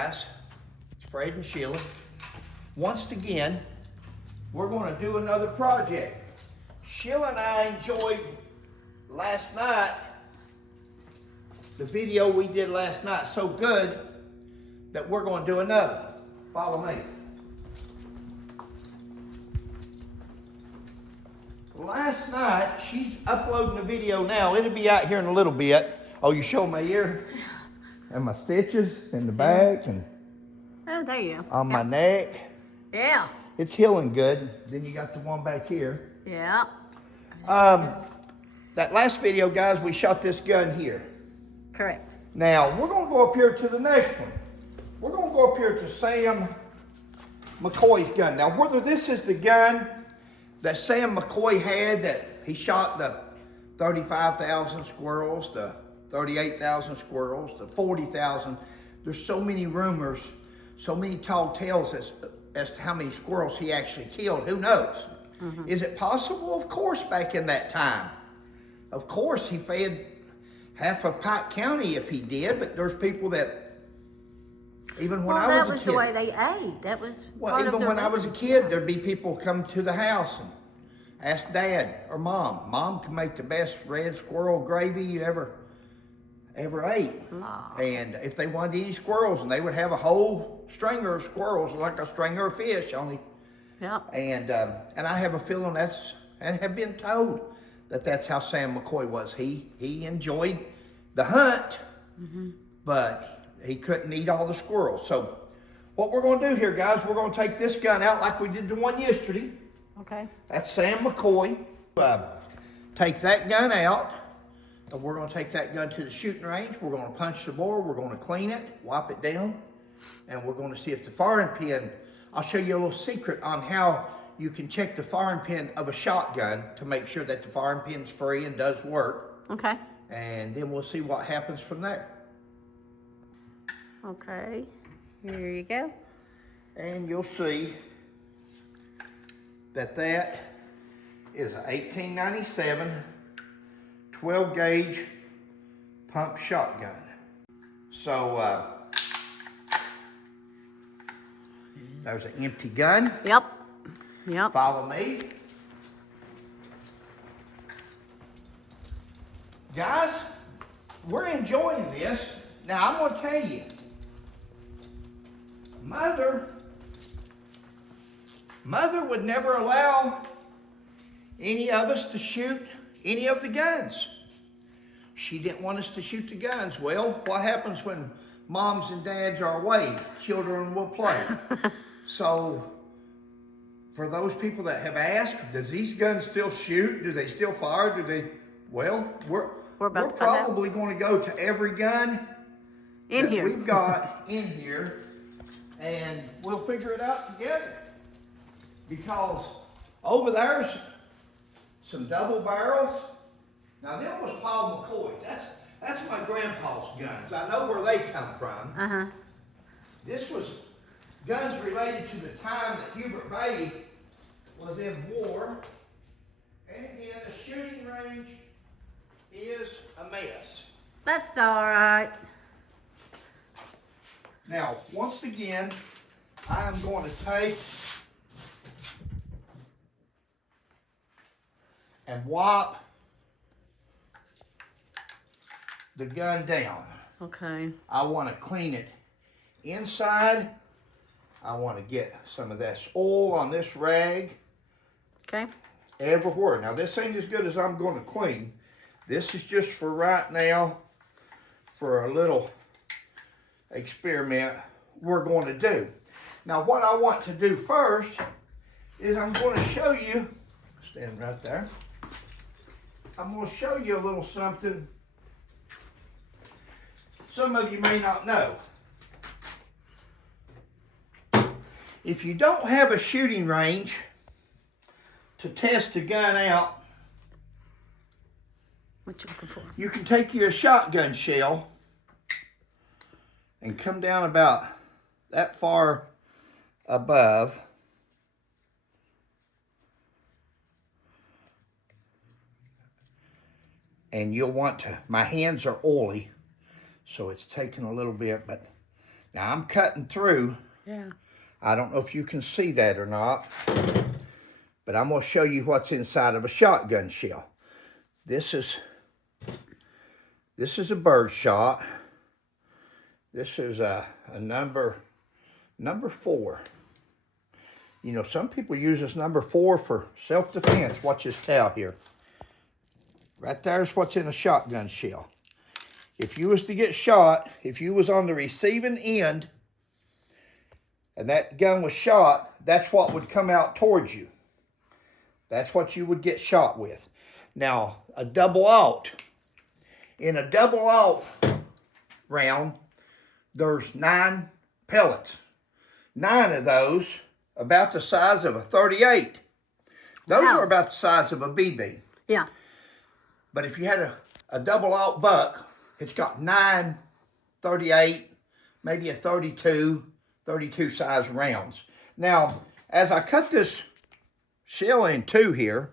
guys. It's Fred and Sheila. Once again, we're going to do another project. Sheila and I enjoyed last night, the video we did last night so good that we're going to do another one. Follow me. Last night, she's uploading the video now. It'll be out here in a little bit. Oh, you show my ear and my stitches in the back and oh, there you go. On my neck. Yeah. It's healing good. Then you got the one back here. Yeah. That last video, guys, we shot this gun here. Correct. Now, we're going to go up here to the next one. We're going to go up here to Sam McCoy's gun. Now, whether this is the gun that Sam McCoy had that he shot the 35,000 squirrels, the 38,000 squirrels, the 40,000. There's so many rumors, so many tall tales as to how many squirrels he actually killed. Who knows? Mm-hmm. Is it possible? Of course, back in that time. Of course, he fed half of Pike County if he did, but there's people that, even when I was a kid. That was the way they ate. That was part of even when I was a kid, there'd be people come to the house and ask Dad or Mom. Mom can make the best red squirrel gravy you ever ate. Oh. And if they wanted any squirrels, and they would have a whole stringer of squirrels, like a stringer of fish, only. Yeah. And I have a feeling and have been told that that's how Sam McCoy was. He enjoyed the hunt, but he couldn't eat all the squirrels. So what we're going to do here, guys, we're going to take this gun out like we did the one yesterday. Okay. That's Sam McCoy. Take that gun out. And we're going to take that gun to the shooting range. We're going to punch the bore. We're going to clean it, wipe it down, and we're going to see if the firing pin. I'll show you a little secret on how you can check the firing pin of a shotgun to make sure that the firing pin's free and does work. Okay. And then we'll see what happens from there. Okay. Here you go. And you'll see that is an 1897 12 gauge pump shotgun. So there's an empty gun. Yep. Yep. Follow me. Guys, we're enjoying this. Now I'm going to tell you, Mother would never allow any of us to shoot any of the guns. She didn't want us to shoot the guns. Well, what happens when moms and dads are away? Children will play. So, for those people that have asked, does these guns still shoot? Do they still fire? Well, we're probably going to go to every gun that we've got in here, and we'll figure it out together. Because over there's some double barrels. Now them was Paul McCoy's. That's my grandpa's guns. I know where they come from. This was guns related to the time that Hubert Bay was in war. And again, the shooting range is a mess. That's all right. Now, once again, I am going to take and wipe the gun down. Okay. I want to clean it inside. I want to get some of this oil on this rag. Okay. Everywhere. Now this ain't as good as I'm going to clean. This is just for right now, for a little experiment we're going to do. Now what I want to do first is I'm going to show you, stand right there. I'm going to show you a little something some of you may not know. If you don't have a shooting range to test a gun out, what you looking for? You can take your shotgun shell and come down about that far above. And you'll want to, my hands are oily, so it's taking a little bit, but Now I'm cutting through. Yeah. I don't know if you can see that or not, but I'm going to show you what's inside of a shotgun shell. This is a bird shot. This is a number 4. You know, some people use this number 4 for self-defense. Watch this towel here. Right there's what's in a shotgun shell. If you was to get shot, if you was on the receiving end and that gun was shot, that's what would come out towards you. That's what you would get shot with. Now, a double aught. In a double aught round, there's 9 pellets. 9 of those about the size of a 38. Those Wow. are about the size of a BB. Yeah. But if you had a double aught buck, it's got 9 38, maybe a 32 size rounds. Now, as I cut this shell in two here,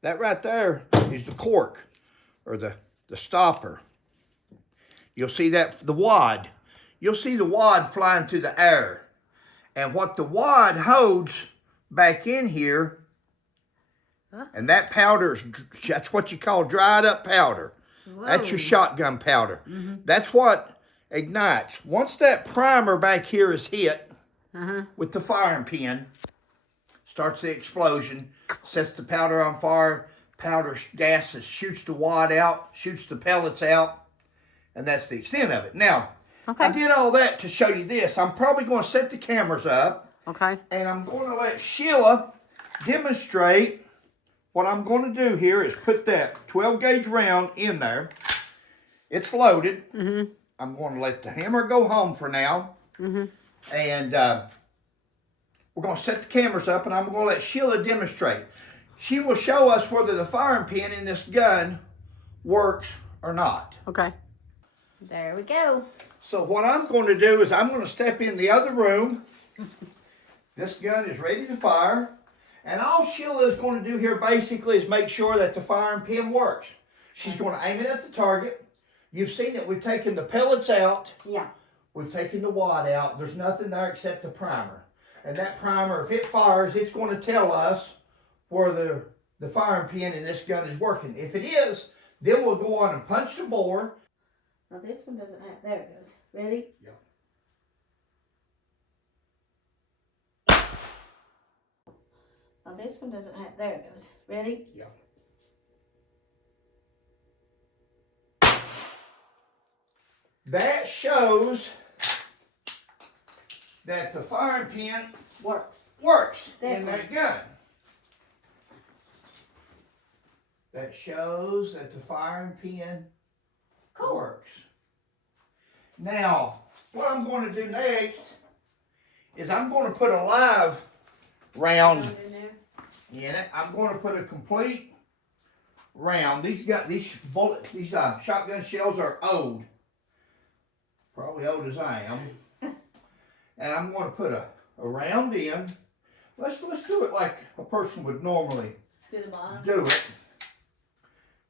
that right there is the cork, or the stopper. You'll see that, the wad. You'll see the wad flying through the air. And what the wad holds back in here, and that powder, that's what you call dried up powder. Whoa. That's your shotgun powder. That's what ignites. Once that primer back here is hit with the firing pin, starts the explosion, sets the powder on fire, powder gases, shoots the wad out, shoots the pellets out, and that's the extent of it. Now, I did all that to show you this. I'm probably going to set the cameras up. Okay. And I'm going to let Sheila demonstrate. What I'm going to do here is put that 12 gauge round in there. It's loaded. I'm going to let the hammer go home for now. And we're going to set the cameras up, and I'm going to let Sheila demonstrate. She will show us whether the firing pin in this gun works or not. Okay. There we go. So what I'm going to do is I'm going to step in the other room. This gun is ready to fire. And all Sheila is going to do here basically is make sure that the firing pin works. She's going to aim it at the target. You've seen that we've taken the pellets out. Yeah. We've taken the wad out. There's nothing there except the primer. And that primer, if it fires, it's going to tell us where the firing pin in this gun is working. If it is, then we'll go on and punch the bore. Now this one doesn't have, there it goes. Ready? Yeah. Now this one doesn't have, there it goes. Ready? Yeah. That shows that the firing pin Works. in that gun. That shows that the firing pin works. Now, what I'm going to do next is I'm going to put a live round in it. I'm going to put a complete round. These shotgun shells are old, probably old as I am, and I'm going to put a round in. Let's do it like a person would normally To the bottom. do it.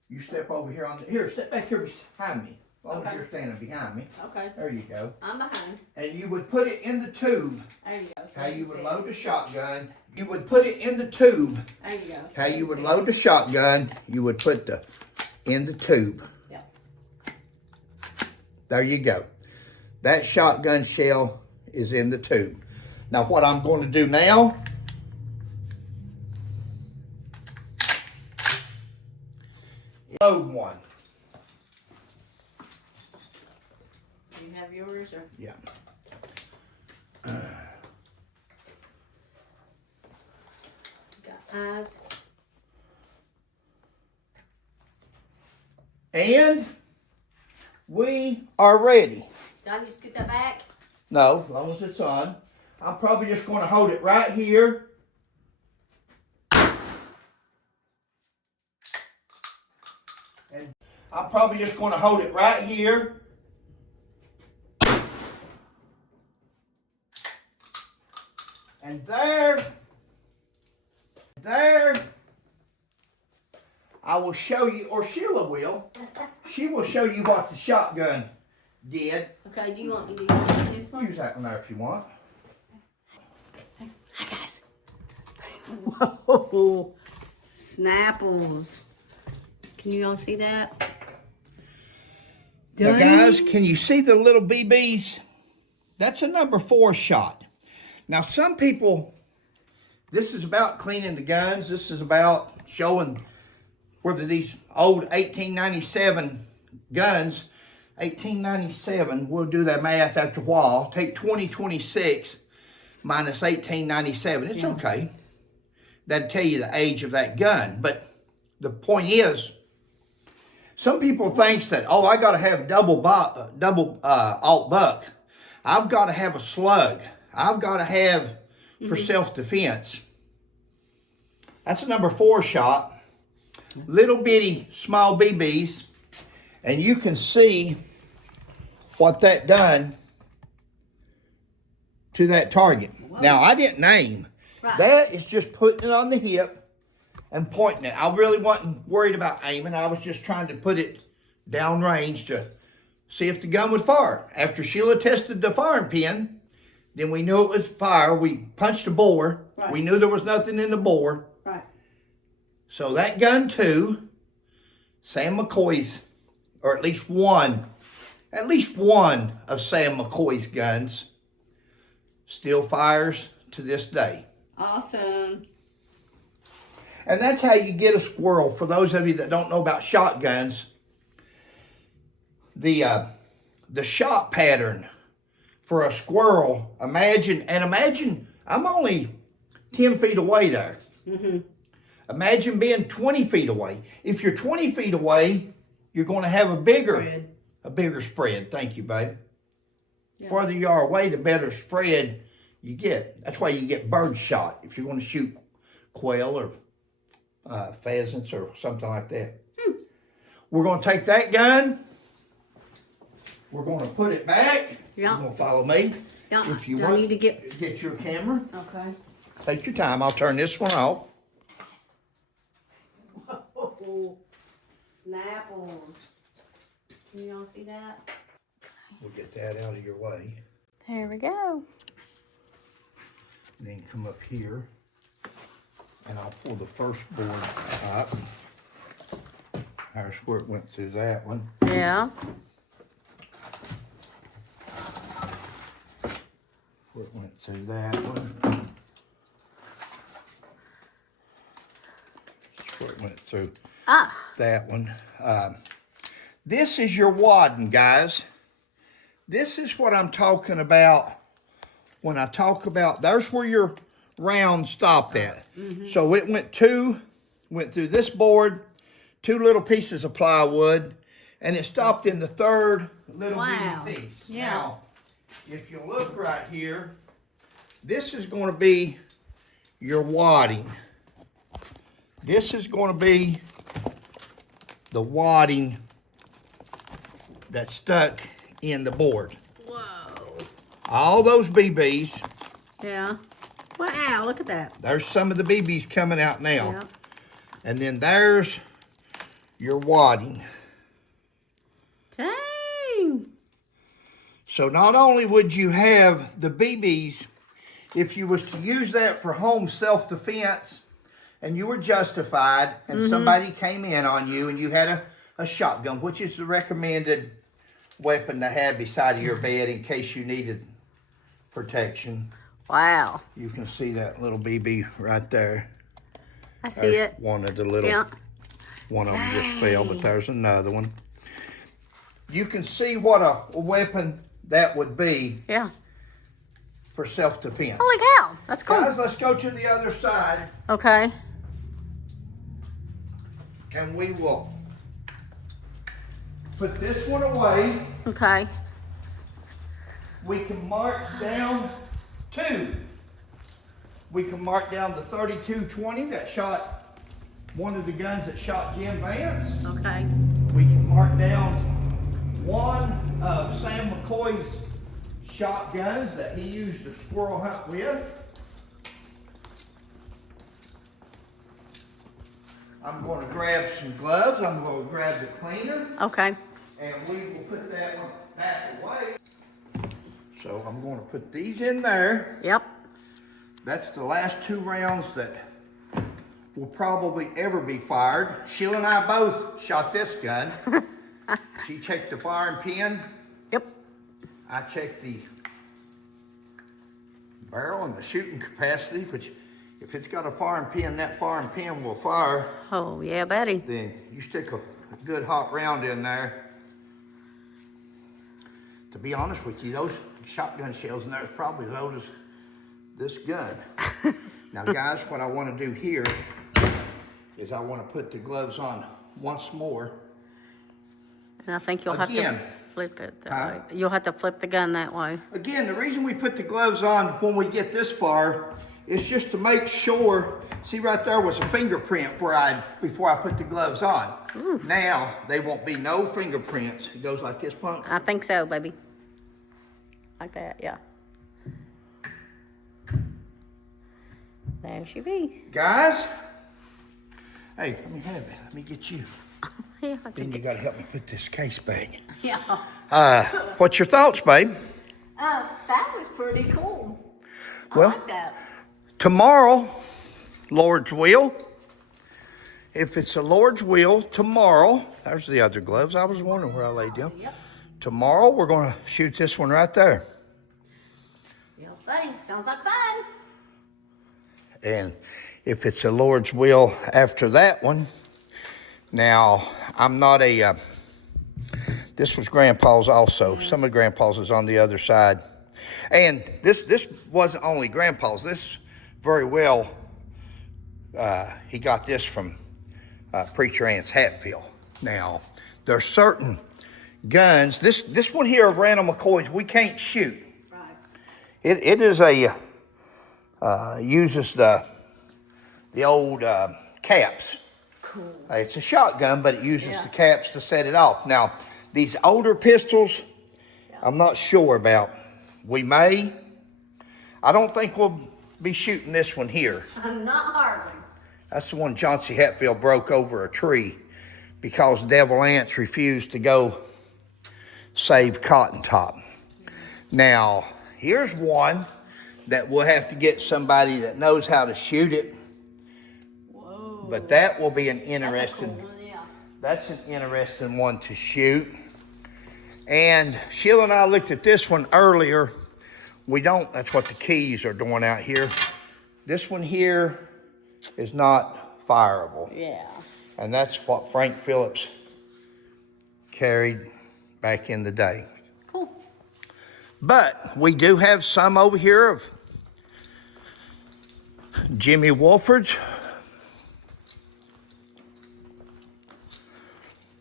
You step over here here. Step back here behind me. As long as you're standing behind me. Okay. There you go. I'm behind. And you would put it in the tube. There you go. So How you you can would see. load the shotgun. You would put it in the tube. There you go. So How you can would see. load the shotgun. You would put in the tube. Yeah. There you go. That shotgun shell is in the tube. Now what I'm going to do now, load one. Do you have yours or? Yeah. Got eyes. And we are ready. John, you scoot that back. No, as long as it's on. I'm probably just going to hold it right here. And I'm probably just going to hold it right here. And there, I will show you, or Sheila will. She will show you what the shotgun did. Okay, do you want to do this one? Use that one there if you want. Hi, guys. Whoa. Snapples. Can you all see that? Now, guys, can you see the little BBs? That's a number 4 shot. Now, some people, this is about cleaning the guns. This is about showing whether these old 1897 guns, 1897, we'll do that math after a while. Take 2026 minus 1897. It's okay. That'd tell you the age of that gun. But the point is, some people thinks that, oh, I got to have double alt buck. I've got to have a slug. I've got to have for self-defense. That's a number 4 shot. Little bitty small BBs. And you can see what that done to that target. Whoa. Now, I didn't aim. Right. That is just putting it on the hip and pointing it. I really wasn't worried about aiming. I was just trying to put it downrange to see if the gun would fire. After Sheila tested the firing pin, then we knew it would fire. We punched the bore. Right. We knew there was nothing in the bore. Right. So that gun too, Sam McCoy's, or at least one of Sam McCoy's guns still fires to this day. Awesome. And that's how you get a squirrel. For those of you that don't know about shotguns, the shot pattern for a squirrel, imagine I'm only 10 feet away there. Mm-hmm. Imagine being 20 feet away. If you're 20 feet away, you're going to have a bigger spread. Thank you, babe. Yeah. The farther you are away, the better spread you get. That's why you get bird shot if you want to shoot quail or pheasants or something like that. We're going to take that gun. We're going to put it back. Yeah. You're going to follow me. Yeah. If you want, I need to get your camera. Okay. Take your time. I'll turn this one off. Whoa. Snapples. Can you all see that? We'll get that out of your way. There we go. And then come up here. And I'll pull the first board up. Our squirt went through that one. Yeah. Squirt went through that one. Squirt went through that one. This is your wadding, guys. This is what I'm talking about when I talk about, there's where your round stopped at. Mm-hmm. So it went through this board, 2 little pieces of plywood, and it stopped in the 3rd little bitty piece. Yeah. Now, if you look right here, this is going to be your wadding. This is going to be the wadding that's stuck in the board. Whoa. All those BBs. Yeah. Wow, look at that. There's some of the BBs coming out now. Yeah. And then there's your wadding. Dang. So not only would you have the BBs, if you was to use that for home self-defense and you were justified and somebody came in on you and you had a shotgun, which is the recommended weapon to have beside of your bed in case you needed protection. Wow. You can see that little BB right there. I see it. One of the little, one of them just fell, but there's another one. You can see what a weapon that would be. Yeah. For self-defense. Holy cow, that's cool. Guys, let's go to the other side. Okay. And we will put this one away. Okay. We can mark down 2. We can mark down the 32-20 that shot one of the guns that shot Jim Vance. Okay. We can mark down one of Sam McCoy's shotguns that he used to squirrel hunt with. I'm going to grab some gloves. I'm going to grab the cleaner. Okay. And we will put that one back away. So I'm going to put these in there. Yep. That's the last 2 rounds that will probably ever be fired. Sheila and I both shot this gun. She checked the firing pin. Yep. I checked the barrel and the shooting capacity, which if it's got a firing pin, that firing pin will fire. Oh, yeah, buddy. Then you stick a good hot round in there. To be honest with you, those shotgun shells in there is probably as old as this gun. Now guys, what I want to do here is I want to put the gloves on once more. And I think you'll have to flip it that way. You'll have to flip the gun that way. Again, the reason we put the gloves on when we get this far is just to make sure. See, right there was a fingerprint before I put the gloves on. Ooh. Now, they won't be no fingerprints. It goes like this, Punk? I think so, baby. Like that, yeah. There she be. Guys, hey, let me have it. Let me get you. Yeah, Then you gotta help me put this case back. Yeah. What's your thoughts, babe? That was pretty cool. I Well, like that. Tomorrow, Lord's will. If it's the Lord's will, tomorrow, there's the other gloves. I was wondering where I laid them. Yep. Tomorrow, we're gonna shoot this one right there. Yeah, buddy. Sounds like fun. And if it's the Lord's will after that one, now, I'm not this was Grandpa's also. Some of Grandpa's is on the other side. And this wasn't only Grandpa's. This very well, he got this from Preacher Ant's Hatfield. Now, there's certain guns. This one here of Randall McCoy's, we can't shoot. Right. It is uses the old caps. Cool. It's a shotgun, but it uses the caps to set it off. Now, these older pistols, I'm not sure about. We may. I don't think we'll be shooting this one here. Not hardly. That's the one Chauncey Hatfield broke over a tree because Devil Ants refused to go save Cotton Top. Now, here's one that we'll have to get somebody that knows how to shoot it. Whoa. But that will be an interesting, That's a cool one, yeah. That's an interesting one to shoot. And Sheila and I looked at this one earlier. That's what the keys are doing out here. This one here is not fireable. Yeah. And that's what Frank Phillips carried back in the day. Cool. But we do have some over here of Jimmy Wolford's.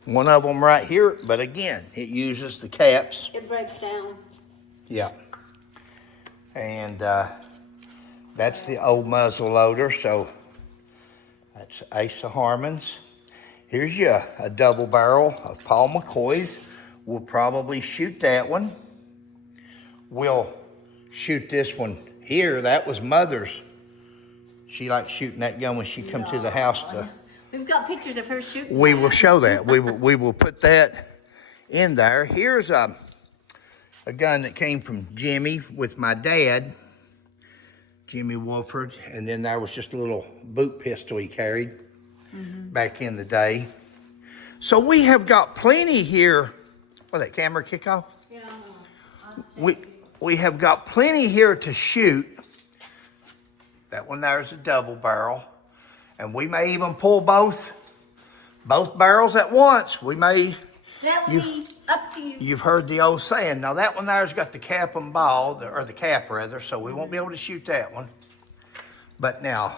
One of them right here, but again, it uses the caps. It breaks down. Yeah. And that's the old muzzle loader, so that's Asa Harmon's. Here's a double barrel of Paul McCoy's. We'll probably shoot that one. We'll shoot this one here. That was Mother's. She liked shooting that gun when she come to the house. We've got pictures of her shooting. We will show that. We will put that in there. Here's a gun that came from Jimmy with my dad, Jimmy Wolford, and then there was just a little boot pistol he carried back in the day. So we have got plenty here. Will that camera kick off? Yeah. We have got plenty here to shoot. That one there is a double barrel. And we may even pull both barrels at once. We may. That will be up to you. You've heard the old saying. Now that one there's got the cap and ball, or the cap rather, so we won't be able to shoot that one. But now,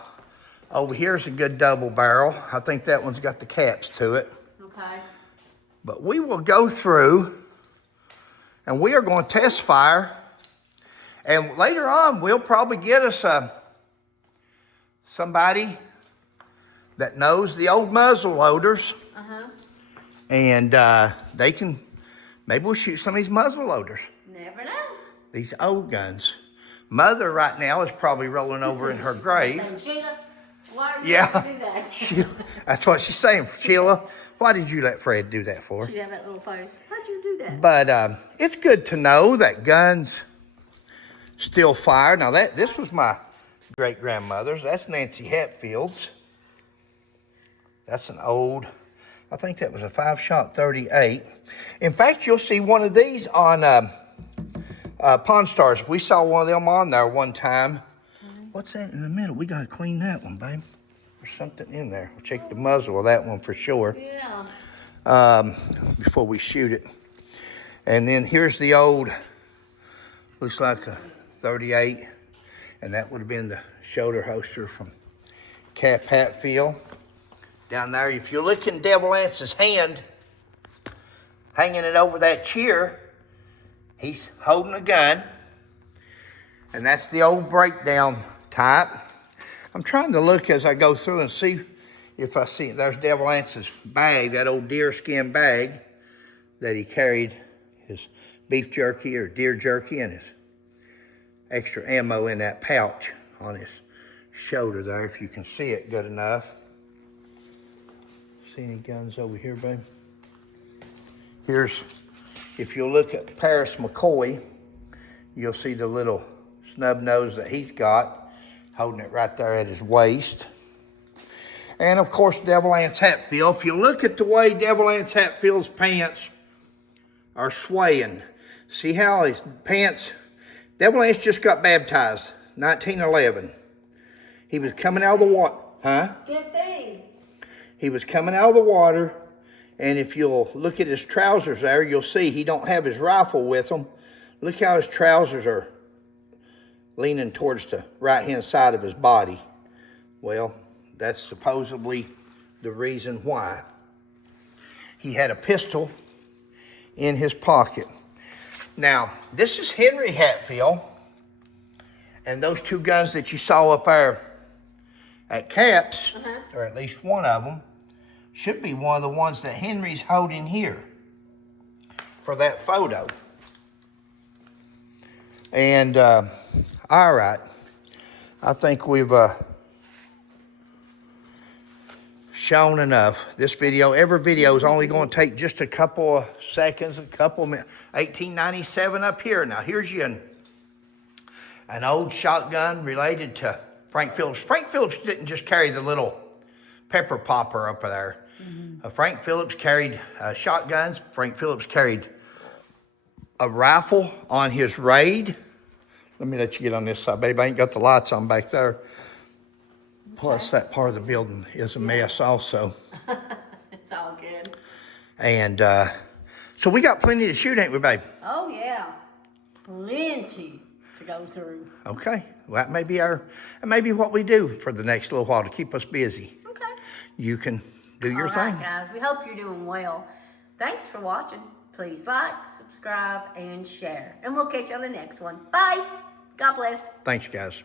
over here's a good double barrel. I think that one's got the caps to it. Okay. But we will go through, and we are going to test fire. And later on, we'll probably get us somebody that knows the old muzzle loaders. And they can, maybe we'll shoot some of these muzzle loaders. Never know. These old guns. Mother right now is probably rolling over in her grave. Sheila, why are you going to do that? That's what she's saying. Sheila, why did you let Fred do that for? She have that little face. you do that? But it's good to know that guns still fire. Now this was my great-grandmother's. That's Nancy Hatfield's. That's an old, I think that was a 5-shot 38. In fact, you'll see one of these on Pawn Stars. We saw one of them on there one time. What's that in the middle? We gotta clean that one, babe. There's something in there. We'll check the muzzle of that one for sure. Yeah. Before we shoot it. And then here's the old, looks like a 38. And that would have been the shoulder holster from Cap Hatfield. Down there, if you look in Devil Ance's hand, hanging it over that chair, he's holding a gun. And that's the old breakdown type. I'm trying to look as I go through and see if I see it. There's Devil Ance's bag, that old deerskin bag that he carried his beef jerky or deer jerky and his extra ammo in that pouch on his shoulder there, if you can see it good enough. See any guns over here, babe? Here's, if you look at Paris McCoy, you'll see the little snub nose that he's got, holding it right there at his waist. And of course, Devil Anse Hatfield. If you look at the way Devil Anse Hatfield's pants are swaying, see how his pants, Devil Anse just got baptized, 1911. He was coming out of the water, huh? Good thing. He was coming out of the water, and if you'll look at his trousers there, you'll see he don't have his rifle with him. Look how his trousers are leaning towards the right-hand side of his body. Well, that's supposedly the reason why. He had a pistol in his pocket. Now, this is Henry Hatfield, and those two guns that you saw up there at Cap's, or at least one of them, should be one of the ones that Henry's holding here for that photo. And, all right, I think we've shown enough. This video, every video is only going to take just a couple of seconds, a couple of minutes. 1897 up here. Now, here's you an old shotgun related to Frank Phillips. Frank Phillips didn't just carry the little pepper popper up there. Frank Phillips carried shotguns. Frank Phillips carried a rifle on his raid. Let me let you get on this side, babe. I ain't got the lights on back there. Plus, that part of the building is a mess also. It's all good. And so we got plenty to shoot, ain't we, babe? Oh, yeah. Plenty to go through. Okay. Well, that may be what we do for the next little while to keep us busy. Okay. You can do your All right, thing. guys. We hope you're doing well. Thanks for watching. Please like, subscribe, and share. And we'll catch you on the next one. Bye. God bless. Thanks, guys.